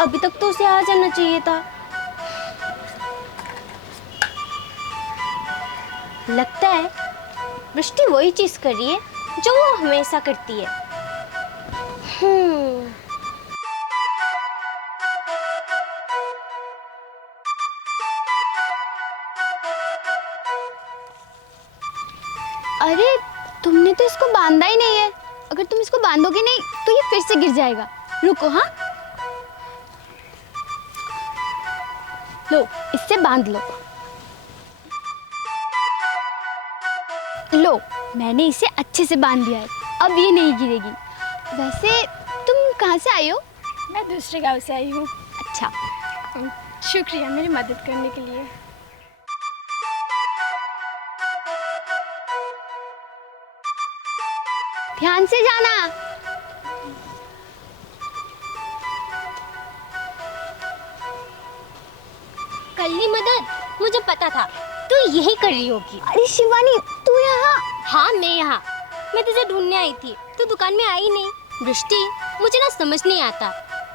अभी तक तो उसे आ जाना चाहिए था। लगता है वृष्टि वही चीज कर रही है जो वो हमेशा करती है। अरे तुमने तो इसको बांधा ही नहीं है। अगर तुम इसको बांधोगे नहीं तो ये फिर से गिर जाएगा। रुको, हाँ लो, इससे बांध लो। लो, मैंने इसे अच्छे से बांध दिया है, अब ये नहीं गिरेगी। वैसे तुम कहाँ से आई हो? मैं दूसरे गांव से आई हूँ। अच्छा, शुक्रिया मेरी मदद करने के लिए। ध्यान से जाना। कल्ली मदद, मुझे पता था तू यही कर रही होगी। अरे शिवानी, तू यहाँ? हाँ मैं यहाँ। मैं तुझे ढूंढने आई थी, तू दुकान में आई नहीं। वृष्टि, मुझे ना समझ नहीं आता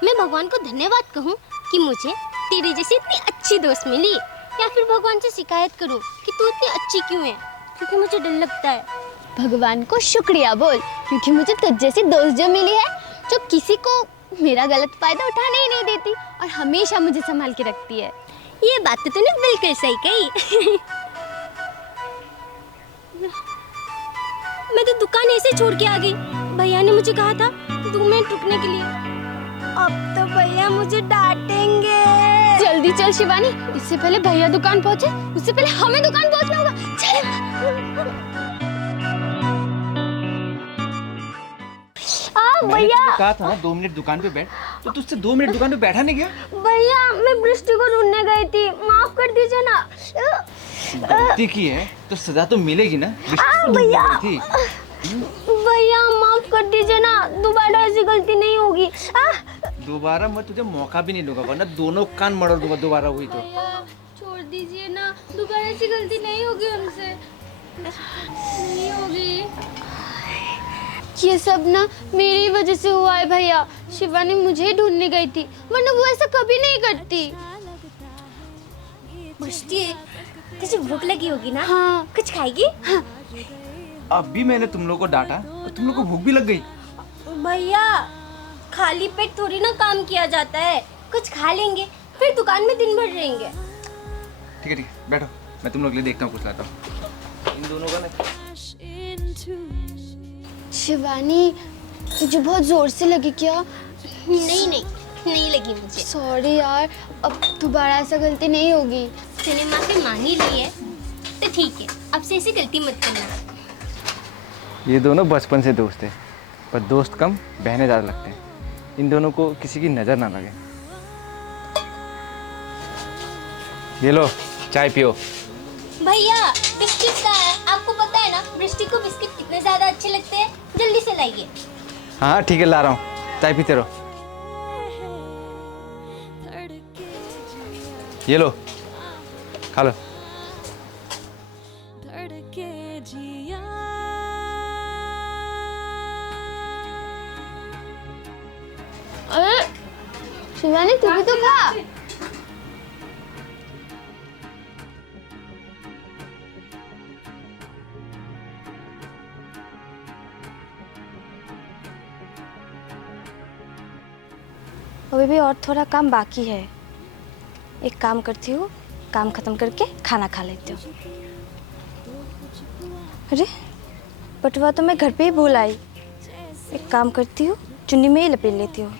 मैं भगवान को धन्यवाद कहूँ कि मुझे तेरी जैसी इतनी अच्छी दोस्त मिली, या फिर भगवान से शिकायत करूँ कि तू इतनी अच्छी क्यों है, क्योंकि मुझे डर लगता है। भगवान को शुक्रिया बोल, क्योंकि मुझे तुझ जैसी दोस्त जो मिली है, जो किसी को मेरा गलत फायदा उठाने ही नहीं देती और हमेशा मुझे संभाल के रखती है। ये बात तो तूने बिल्कुल सही कही। मैं तो दुकान ऐसे छोड़ के आ गई। भैया ने मुझे कहा था 2 मिनट रुकने के लिए। अब तो भैया मुझे डांटेंगे। जल्दी चल शिवानी, इससे पहले भैया दुकान पहुंचे, उससे पहले हमें दुकान पहुंचना होगा। चल। भैया कहा था ना 2 मिनट दुकान पे बैठ, तो तुझसे 2 मिनट दुकान पे बैठा नहीं गया? भैया मैं वृष्टि को ढूंढने गई थी, माफ कर दीजिए ना। गलती की है तो सजा तो मिलेगी ना। भैया थी भैया माफ कर दीजिए ना, दोबारा ऐसी गलती नहीं होगी। दोबारा मैं तुझे मौका भी नहीं दूंगा, वरना दोनों कान मरोड़ दूंगा दोबारा हुई तो। छोड़ दीजिए ना, दोबारा ऐसी गलती नहीं होगी हमसे, नहीं होगी। ये सब ना मेरी वजह से हुआ है भैया। शिवानी मुझे ढूंढने गई थी, वरना वो ऐसा कभी नहीं करती। वृष्टि, तुझे भूख लगी होगी ना? हाँ। कुछ खाएगी? हाँ। अब भी मैंने तुम लोग को डांटा तो तुम लोग को भूख भी लग गई। भैया खाली पेट थोड़ी ना काम किया जाता है, कुछ खा लेंगे फिर दुकान में दिन भर रहेंगे। ठीक है बैठो, मैं तुम लोग के लिए देखता हूँ, कुछ लाता हूँ। इन दोनों का ना शिवानी तुझे बहुत जोर से लगी क्या? नहीं लगी मुझे। सॉरी यार, अब दोबारा ऐसा गलती नहीं होगी। तूने माफी मांगी ली है तो ठीक है, अब से ऐसी गलती मत करना। ये दोनों बचपन से दोस्त हैं, पर दोस्त कम बहनें ज़्यादा लगते हैं। इन दोनों को किसी की नज़र ना लगे। ये लो चाय पियो। भैया बिस्किट का है, आपको पता है ना वृष्टि को बिस्किट कितने ज्यादा अच्छे लगते हैं, जल्दी से लाइए। हाँ ठीक है ला रहा हूँ, चाय पीते रहो। ये लो खा लो। अरे शिवानी तू भी तो खा। अभी भी और थोड़ा काम बाकी है। एक काम करती हूँ, काम खत्म करके खाना खा लेती हूँ। अरे बटुआ तो मैं घर पे ही भूल आई। एक काम करती हूँ, चुन्नी में ही लपेट लेती हूँ।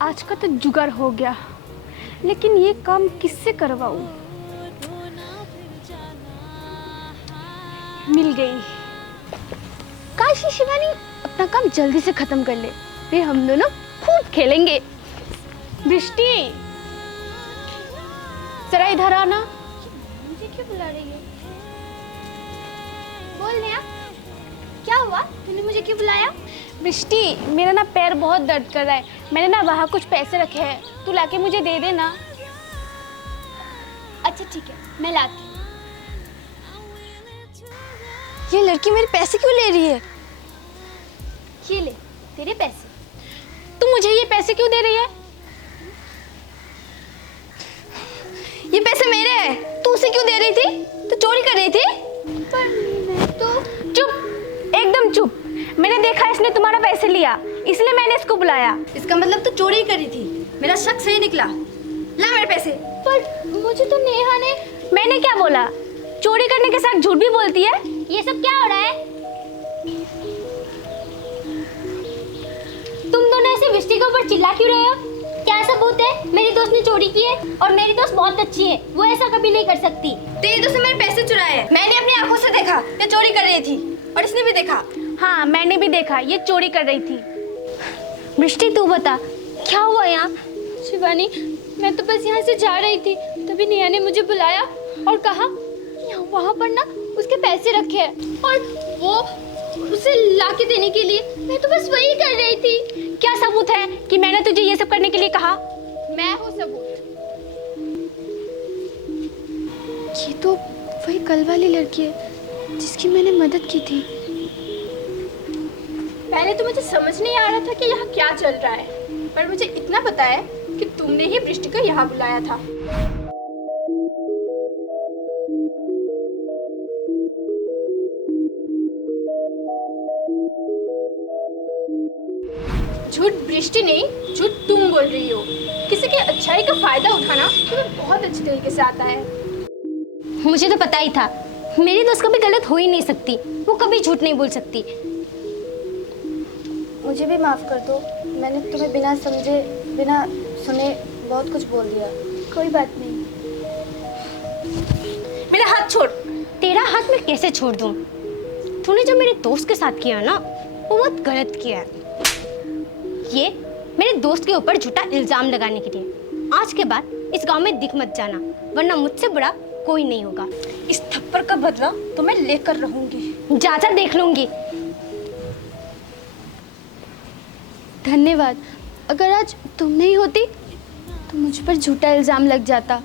आज का तो जुगाड़ हो गया, लेकिन ये काम किससे करवाऊं? मिल गई। काश ये शिवानी अपना काम जल्दी से खत्म कर ले, फिर हम दोनों खूब खेलेंगे। वृष्टि जरा इधर आना। मुझे क्यों बुला रही है? बोल नेहा, क्या हुआ? तूने मुझे क्यों बुलाया? वृष्टि मेरा ना पैर बहुत दर्द कर रहा है, मैंने ना वहाँ कुछ पैसे रखे हैं, तू लाके मुझे दे देना। अच्छा ठीक है, मैं लाती। ये लड़की मेरे पैसे क्यों ले रही है? ये ले तेरे पैसे। तू मुझे ये पैसे क्यों दे रही है? ये पैसे मेरे हैं, तू उसे क्यों दे रही थी? तू चोरी कर रही थी? पर मैं तो चुप, एकदम चुप। मैंने देखा इसने तुम्हारा पैसे लिया, इसलिए मैंने इसको बुलाया। इसका मतलब तू चोरी करी थी। मेरा शक सही निकला। ला मेरे पैसे। पर मुझे तो नेहा ने। मैंने क्या बोला? चोरी करने के साथ झूठ भी बोलती है। ये सब क्या हो रहा है? तुम दोनों ऐसे वृष्टि के ऊपर चिल्ला क्यों रहे हो? क्या सबूत है मेरी दोस्त ने चोरी की है? और मेरी दोस्त बहुत अच्छी है, वो ऐसा कभी नहीं कर सकती। तेरी दोस्त ने मेरे पैसे चुराए हैं। मैंने अपनी आंखों से देखा ये चोरी कर रही थी, और इसने भी देखा। हाँ, मैंने भी देखा ये चोरी कर रही थी। वृष्टि तू बता क्या हुआ यहाँ? शिवानी, मैं तो बस यहाँ से जा रही थी, तभी नेहा ने मुझे बुलाया और कहा वहाँ पर ना उसके पैसे रखे हैं और वो उसे लाके देने के लिए। मैं तो बस वही कर रही थी। क्या सबूत है कि मैंने तुझे ये सब करने के लिए कहा? मैं हूँ सबूत। ये तो वही कल वाली लड़की है जिसकी मैंने मदद की थी। पहले तो मुझे समझ नहीं आ रहा था कि यहाँ क्या चल रहा है, पर मुझे इतना पता है कि तुमने ही वृष्टि को यहाँ बुलाया था। झूठ वृष्टि नहीं, झूठ तुम बोल रही हो। किसी की अच्छाई का फायदा उठाना तुम्हें बहुत अच्छे तरीके से आता है। मुझे तो पता ही था, मेरी दोस्त कभी गलत हो ही नहीं सकती, वो कभी झूठ नहीं बोल सकती। मुझे भी माफ़ कर दो, मैंने तुम्हें बिना समझे बिना सुने बहुत कुछ बोल दिया। कोई बात नहीं। मेरा हाथ छोड़। तेरा हाथ मैं कैसे छोड़ दूँ? तूने जो मेरे दोस्त के साथ किया ना, वो बहुत गलत किया है। ये मेरे दोस्त के ऊपर झूठा इल्जाम लगाने के लिए। आज के बाद इस गांव में दिख मत जाना, वरना मुझसे बड़ा कोई नहीं होगा। इस थप्पड़ का बदला तो मैं लेकर रहूंगी। जा देख लूंगी। धन्यवाद। अगर आज तुम नहीं होती तो मुझ पर झूठा इल्जाम लग जाता।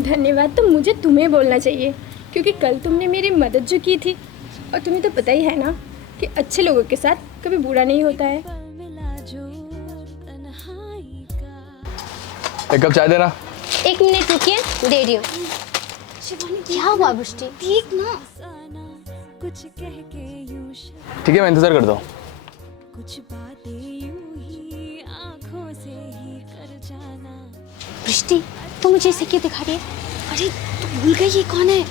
धन्यवाद तो मुझे तुम्हें बोलना चाहिए, क्योंकि कल तुमने मेरी मदद जो की थी, और तुम्हें तो पता ही है ना कि अच्छे लोगों के साथ कभी बुरा नहीं होता है। एक कप चाय देना। 1 मिनट रुकिए, दे रही हूँ। क्या हुआ वृष्टि? ठीक ना? ठीक है, मैं इंतजार करता हूँ। वृष्टि, तू मुझे इसे क्यों दिखा रही है? अरे तू भूल गई ये कौन है?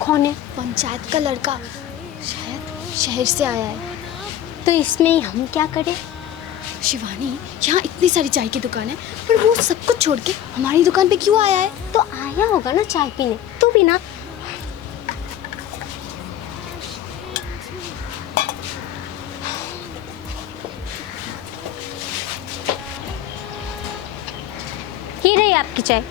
कौन है? पंचायत का लड़का, शायद शहर से आया है। तो इसमें हम क्या करें? शिवानी, यहाँ इतनी सारी चाय की दुकान है, पर वो सब कुछ छोड़ के हमारी दुकान पे क्यों आया है? तो आया होगा ना चाय पीने, तू भी ना। ये रही आपकी चाय।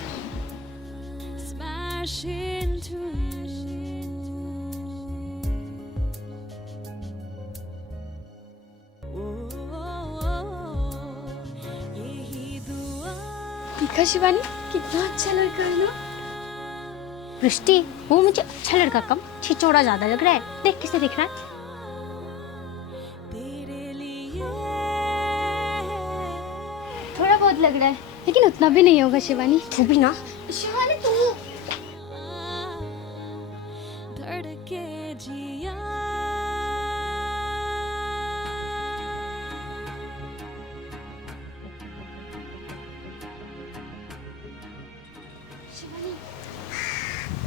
देखा शिवानी, कितना अच्छा लड़का है ना? वृष्टि, वो मुझे अच्छा लड़का कम छिचोड़ा ज्यादा लग रहा है। देख किसे दिख रहा है? थोड़ा बहुत लग रहा है, लेकिन उतना भी नहीं होगा शिवानी। तू भी ना। शिवानी तू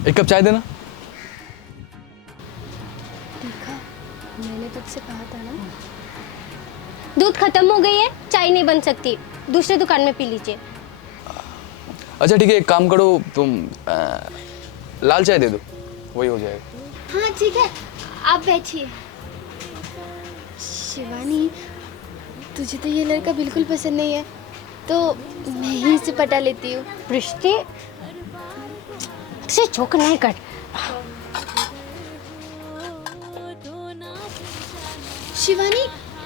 एक कप चाय देना। देखा, मैंने तुझसे कहा था ना। दूध खत्म हो गई है, चाय नहीं बन सकती, दूसरे दुकान में पी लीजिए। अच्छा ठीक है, एक काम करो तुम, लाल चाय दे दो, वही हो जाएगा। हाँ ठीक है, आप बैठिए। शिवानी, तुझे तो ये लड़का बिल्कुल पसंद नहीं है, तो मैं ही इसे पटा लेती हूँ। वृष्टि, तुझे जो करना है कर। शिवानी,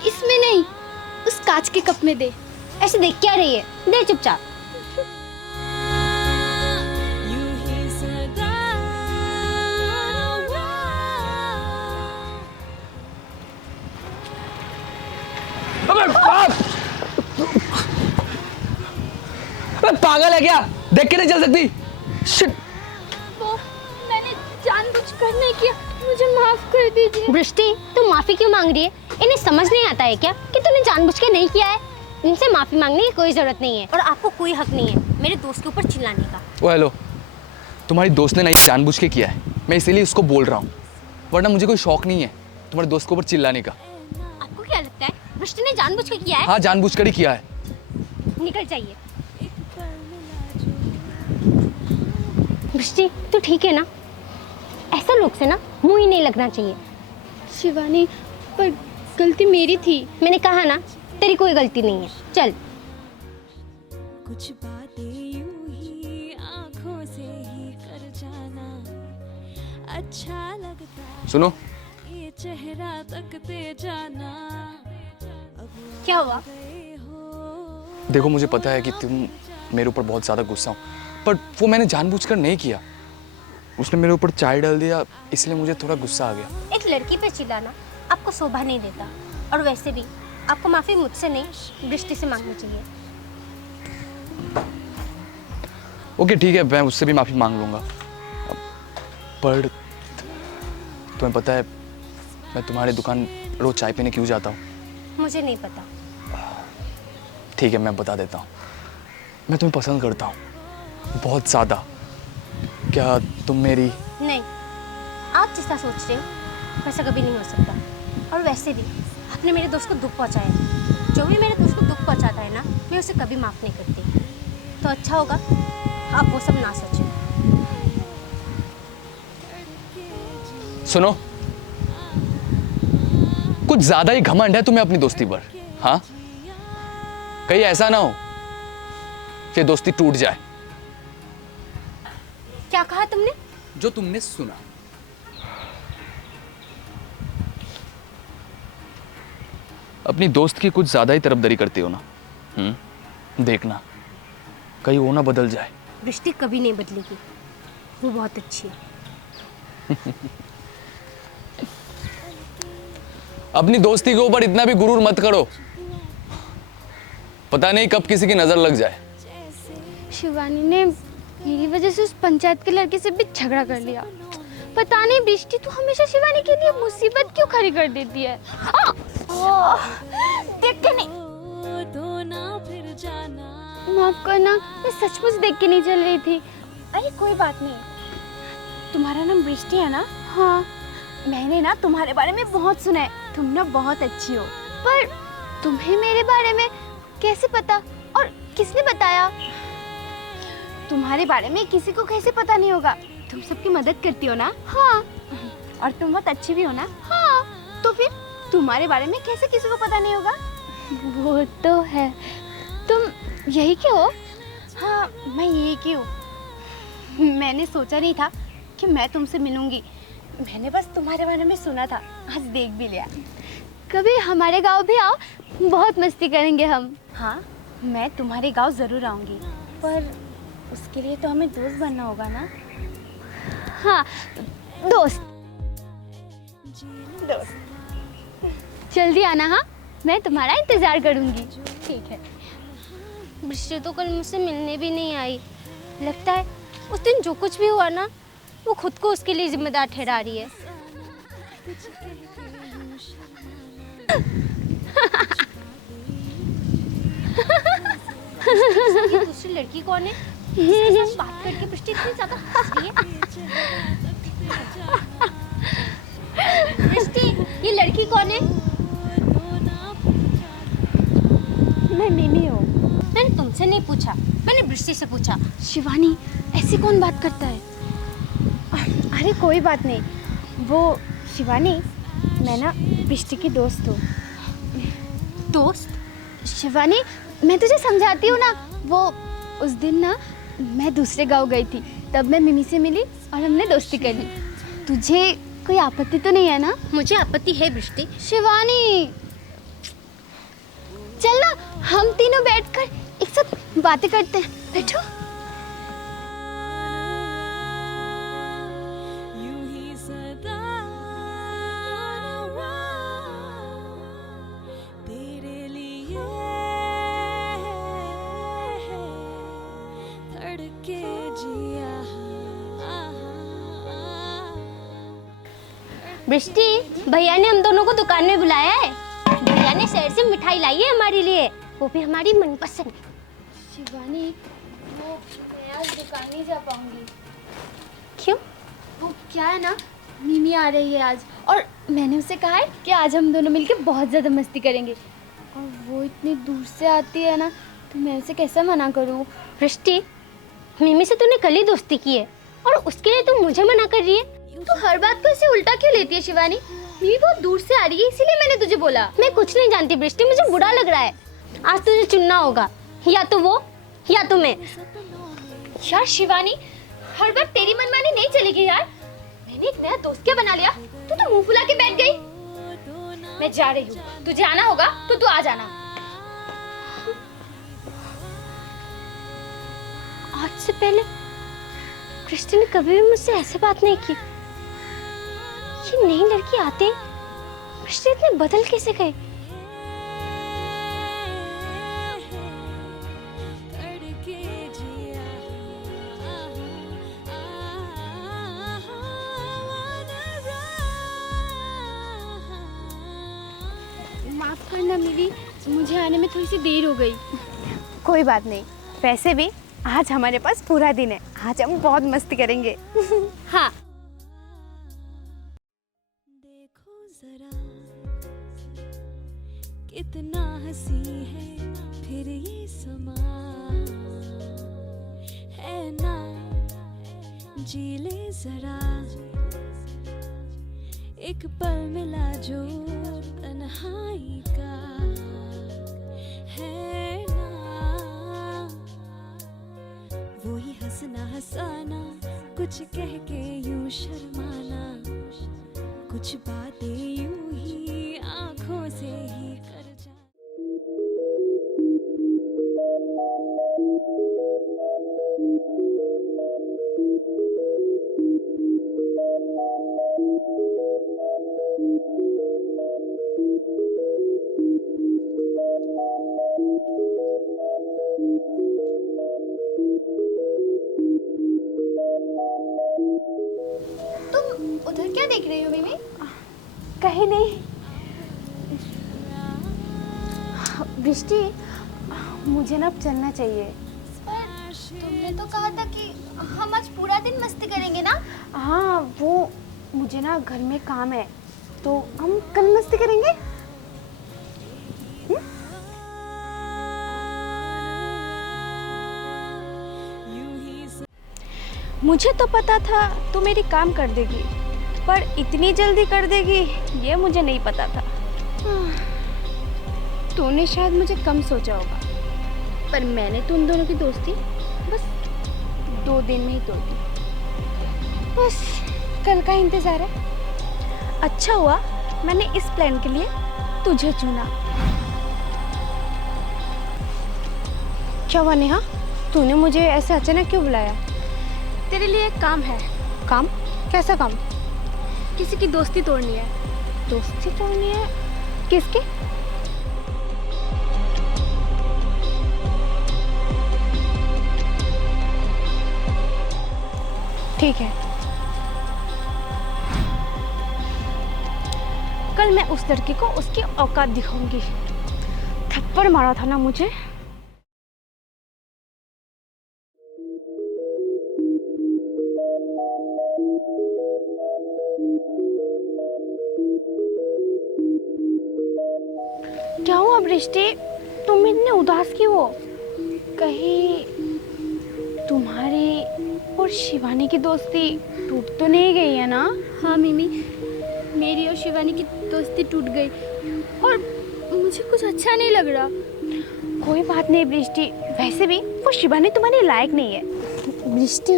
इसमें नहीं, उस कांच के कप में दे। ऐसे देख क्या रही है? दे चुपचाप। अबे बाप! अबे पागल है क्या? देख के नहीं चल सकती? शिट! वो मैंने जानबूझकर नहीं किया, मुझे माफ कर दीजिए। दृष्टि, तुम माफी क्यों मांग रही है? इन्हें समझ नहीं आता है क्या कि तूने जानबूझ के नहीं किया है? इनसे माफी मांगने की कोई जरूरत नहीं है और आपको कोई हक नहीं है मेरे दोस्त के ऊपर चिल्लाने का। ओ हेलो, तुम्हारी दोस्त ने नहीं जानबूझ के किया है, मैं इसीलिए उसको बोल रहा हूँ, वरना मुझे कोई शौक नहीं है तुम्हारे दोस्त के ऊपर चिल्लाने का। आपको क्या लगता है दृष्टि ने जानबूझ के किया है? हाँ, जानबूझकर ही किया है। निकल जाइए। दृष्टि, तू ठीक है ना? ऐसा लोग से ना मुंह ही नहीं लगना चाहिए। शिवानी, पर गलती मेरी थी। मैंने कहा ना, तेरी कोई गलती नहीं है। चल। कुछ बातें यूं ही आंखों से ही कर जाना अच्छा लगता, सुनो, ये चेहरा तकते जाना। क्या हुआ? देखो मुझे पता है कि तुम मेरे ऊपर बहुत ज़्यादा गुस्सा हो, पर वो मैंने जानबूझकर नहीं किया। उसने मेरे ऊपर चाय डाल दिया, इसलिए मुझे थोड़ा गुस्सा आ गया। एक लड़की पे चिल्लाना आपको शोभा नहीं देता और वैसे भी आपको माफी मुझसे नहीं दृष्टि से मांगनी चाहिए। ओके ठीक है, मैं उससे भी माफ़ी मांग लूँगा, पर तुम्हें पता है मैं तुम्हारी दुकान रोज़ चाय पीने क्यों जाता हूँ? मुझे नहीं पता। ठीक है, मैं बता देता हूँ। मैं तुम्हें पसंद करता हूँ बहुत ज़्यादा। क्या तुम मेरी? नहीं, आप जितना सोच रहे हो वैसा कभी नहीं हो सकता। और वैसे भी आपने मेरे दोस्त को दुख पहुंचाया। जो भी मेरे दोस्त को दुख पहुंचाता है ना, मैं उसे कभी माफ़ नहीं करती। तो अच्छा होगा आप वो सब ना सोचें। सुनो, कुछ ज़्यादा ही घमंड है तुम्हें अपनी दोस्ती पर। हाँ, कहीं ऐसा ना हो कि दोस्ती टूट जाए। क्या कहा तुमने? जो तुमने सुना। अपनी दोस्त की कुछ ज्यादा ही तरफदारी करती हो ना। देखना कहीं वो ना बदल जाए। दृष्टि कभी नहीं बदलेगी, वो बहुत अच्छी है। अपनी दोस्ती के ऊपर इतना भी गुरूर मत करो, पता नहीं कब किसी की नजर लग जाए। शिवानी ने मेरी वजह से उस पंचायत के लड़के से भी झगड़ा कर लिया। पता नहीं दृष्टि, तू हमेशा शिवानी के लिए मुसीबत क्यों खड़ी कर देती है? देख के नहीं, तो ना फिर जाना। माफ करना, मैं सचमुच देख के नहीं चल रही थी। अरे कोई बात नहीं, तुम्हारा नाम दृष्टि है ना? हाँ, मैंने ना तुम्हारे बारे में बहुत सुना है, तुम ना बहुत अच्छी हो। पर तुम्हें मेरे बारे में कैसे पता और किसने बताया? तुम्हारे बारे में किसी को कैसे पता नहीं होगा? तुम सबकी मदद करती हो ना? हाँ। और तुम बहुत अच्छी भी हो ना? हाँ। तो फिर तुम्हारे बारे में कैसे किसी को पता नहीं होगा? वो तो है। तुम यही क्यों हो? हाँ, मैं यही की हूँ। मैंने सोचा नहीं था कि मैं तुमसे मिलूंगी, मैंने बस तुम्हारे बारे में सुना था, आज देख भी लिया। कभी हमारे गांव भी आओ, बहुत मस्ती करेंगे हम। हाँ, मैं तुम्हारे गांव जरूर आऊंगी, पर उसके लिए तो हमें दोस्त बनना होगा ना? हाँ, दोस्त। जल्दी आना। हाँ, मैं तुम्हारा इंतजार करूंगी। ठीक है। दृष्टि तो कल मुझसे मिलने भी नहीं आई। लगता है उस दिन जो कुछ भी हुआ ना, वो खुद को उसके लिए जिम्मेदार ठहरा रही है। ये दूसरी लड़की कौन है? इसके साथ बात करके दृष्टि इतनी ज्यादा हंस रही है। दृष्टि, ये लड़की कौन है? मैं मिमी हूँ। मैंने तुमसे नहीं पूछा, मैंने दृष्टि से पूछा। शिवानी, ऐसी कौन बात करता है? अरे कोई बात नहीं, वो शिवानी, मैं ना दृष्टि की दोस्त हूँ। दोस्त? शिवानी, मैं तुझे समझाती हूँ ना। वो उस दिन ना मैं दूसरे गांव गई थी, तब मैं मिमी से मिली और हमने दोस्ती कर ली। तुझे कोई आपत्ति तो नहीं है ना? मुझे आपत्ति है दृष्टि। शिवानी, चल ना, हम तीनों बैठकर एक साथ बातें करते हैं। बैठो। यूं ही सदा तेरे लिए वृष्टि, भैया ने हम दोनों को दुकान में बुलाया है। भैया ने शहर से मिठाई लाई है हमारे लिए, वो भी हमारी मनपसंद। शिवानी, वो मैं आज दुकान नहीं जा पाऊंगी। क्यों? वो क्या है ना, मिमी आ रही है आज, और मैंने उसे कहा है कि आज हम दोनों मिलके बहुत ज़्यादा मस्ती करेंगे, और वो इतनी दूर से आती है ना, तो मैं उसे कैसे मना करूँ। वृष्टि, मिमी से तूने कल ही दोस्ती की है और उसके लिए तू मुझे मना कर रही है। तू हर बात को ऐसे उल्टा क्यों लेती है शिवानी? मिमी बहुत दूर से आ रही है, इसीलिए मैंने तुझे बोला। मैं कुछ नहीं जानती वृष्टि, मुझे बुरा लग रहा है। आज तुझे चुनना होगा, या तो वो या तो मैं। यार शिवानी, हर बार तेरी मनमानी नहीं चलेगी यार। मैंने एक नया दोस्त क्या बना लिया, तू तो मुंह फुला के बैठ गई। मैं जा रही हूँ, तुझे आना होगा तो तू आ जाना। आज से पहले वृष्टि ने कभी भी मुझसे ऐसे बात नहीं की। ये नई लड़की आते वृष्टि इतने बदल कैसे गए? माफ करना मिली, मुझे आने में थोड़ी सी देर हो गई। कोई बात नहीं, वैसे भी आज हमारे पास पूरा दिन है, आज हम बहुत मस्ती करेंगे। हाँ, देखो जरा कितना हंसी है फिर ये समा है ना, जी ले जरा एक पल मिला जो तन्हाई का है ना, वही हंसना हंसाना, कुछ कह के यूं शर्माना, कुछ बातें यूं ही आंखों से ही कर जा। तुम उधर क्या देख रही हो मिमी? कहीं नहीं। वृष्टि, मुझे ना अब चलना चाहिए। पर तुमने तो कहा था कि हम आज पूरा दिन मस्ती करेंगे ना। हाँ, वो मुझे ना घर में काम है, तो हम कल मस्ती करेंगे। मुझे तो पता था तू मेरी काम कर देगी, पर इतनी जल्दी कर देगी ये मुझे नहीं पता था। तूने शायद मुझे कम सोचा होगा, पर मैंने तुम दोनों की दोस्ती बस 2 दिन में ही तोड़ दी। बस कल का इंतजार है। अच्छा हुआ मैंने इस प्लान के लिए तुझे चुना। क्या हुआ नेहा, तूने मुझे ऐसे अचानक क्यों बुलाया? तेरे लिए एक काम है। काम? कैसा काम? किसी की दोस्ती तोड़नी है। दोस्ती तोड़नी है? किसकी? ठीक है, कल मैं उस लड़की को उसकी औकात दिखाऊंगी। थप्पड़ मारा था ना मुझे। क्या हुआ वृष्टि, तुम इतने उदास क्यों हो? कहीं तुम्हारी और शिवानी की दोस्ती टूट तो नहीं गई है ना? हाँ मिमी, मेरी और शिवानी की दोस्ती टूट गई और मुझे कुछ अच्छा नहीं लग रहा। कोई बात नहीं वृष्टि, वैसे भी वो शिवानी तुम्हारे लायक नहीं है। वृष्टि,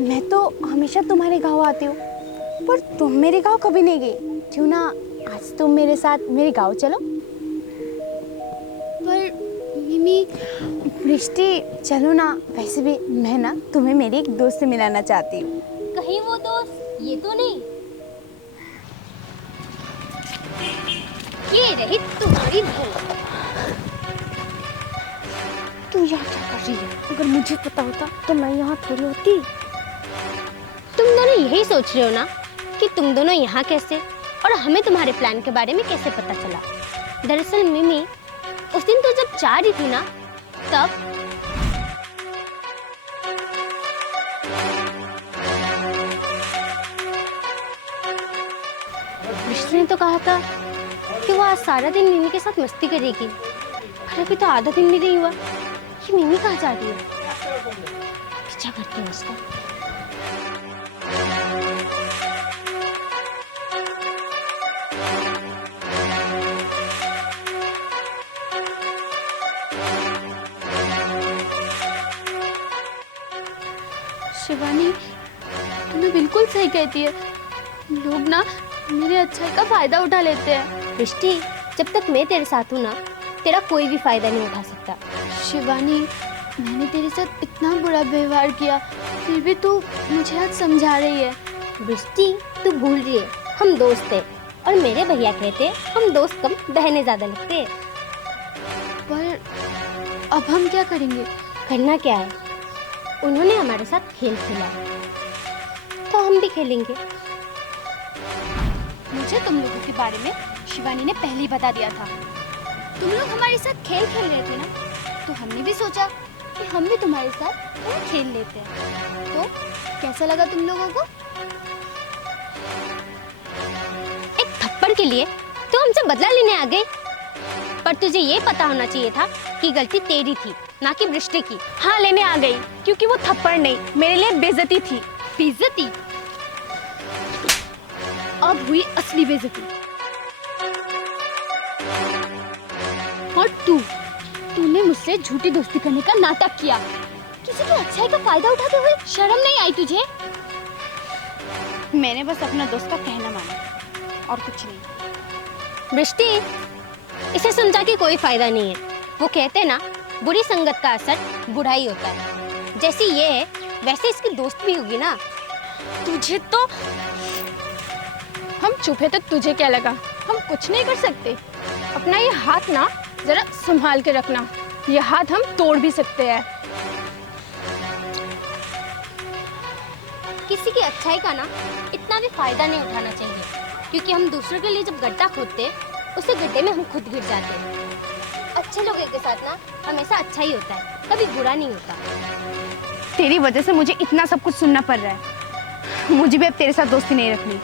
मैं तो हमेशा तुम्हारे गाँव आती हूँ, पर तुम मेरे गाँव कभी नहीं गई। क्यों ना आज तुम मेरे साथ मेरे गाँव चलो? पर मिमी, वृष्टि चलो ना, वैसे भी मैं ना तुम्हें मेरी एक दोस्त से मिलाना चाहती हूँ। कहीं वो दोस्त ये तो नहीं? ये रही तुम्हारी दोस्त। तू यहाँ क्या कर रही है? अगर मुझे पता होता तो मैं यहाँ थोड़ी होती। तुम दोनों यही सोच रहे हो ना कि तुम दोनों यहाँ कैसे और हमें तुम्हारे प्लान के बारे में कैसे पता चला? दरअसल मिमी, उस दिन तो जब जा रही थी ना, तब ऋषि ने तो कहा था कि वो आज सारा दिन मिमी के साथ मस्ती करेगी। पर अभी तो आधा दिन भी नहीं हुआ। ये मिमी कहाँ जा रही है? पीछा करते हैं उसका। शिवानी, तुम्हें बिल्कुल सही कहती है। लोग ना मेरे अच्छाई का फायदा उठा लेते हैं। दृष्टि, जब तक मैं तेरे साथ हूँ ना, तेरा कोई भी फायदा नहीं उठा सकता। शिवानी, मैंने तेरे साथ इतना बुरा व्यवहार किया, फिर भी तू मुझे आज समझा रही है। दृष्टि, तू भूल रही है, हम दोस्त हैं। और मेरे भैया कहते हैं हम दोस्त कम बहनें ज्यादा लगते हैं। पर अब हम क्या करेंगे? करना क्या है? उन्होंने हमारे साथ खेल खेला, तो हम भी खेलेंगे। मुझे तुम लोगों के बारे में शिवानी ने पहले ही बता दिया था। तुम लोग हमारे साथ खेल खेल रहे थे ना, तो हमने भी सोचा कि हम भी तुम्हारे साथ थोड़ा खेल लेते हैं। तो कैसा लगा तुम लोगों को? एक थप्पड़ के लिए तो हमसे बदला लेने आ गए। पर तुझे ये पता होना चाहिए था कि गलती तेरी थी, ना कि वृष्टि की। हाँ, लेने आ गई, क्योंकि वो थप्पड़ नहीं, मेरे लिए बेइज्जती थी। बेइज्जती? अब हुई असली बेइज्जती। और तूने मुझसे झूठी दोस्ती करने का नाटक किया, किसी की अच्छाई का फायदा उठाते हुए। शर्म नहीं आई तुझे? मैंने बस अपना दोस्त का कहना माना और कुछ नहीं। वृष्टि, इसे समझा के कोई फायदा नहीं है। वो कहते ना, बुरी संगत का असर बुरा ही होता है। जैसी ये है वैसे इसकी दोस्त भी होगी ना। तुझे तो हम चुप है तो तुझे क्या लगा? हम कुछ नहीं कर सकते। अपना ये हाथ ना जरा संभाल के रखना, ये हाथ हम तोड़ भी सकते हैं। किसी की अच्छाई का ना इतना भी फायदा नहीं उठाना चाहिए, क्योंकि हम दूसरों के लिए जब गड्ढा खोदते हैं, उस गड्ढे में हम खुद गिर जाते हैं। अच्छे लोगों के साथ ना हमेशा अच्छा ही होता है, कभी बुरा नहीं होता। तेरी वजह से मुझे इतना सब कुछ सुनना पड़ रहा है। मुझे भी अब तेरे साथ दोस्ती नहीं रखनी।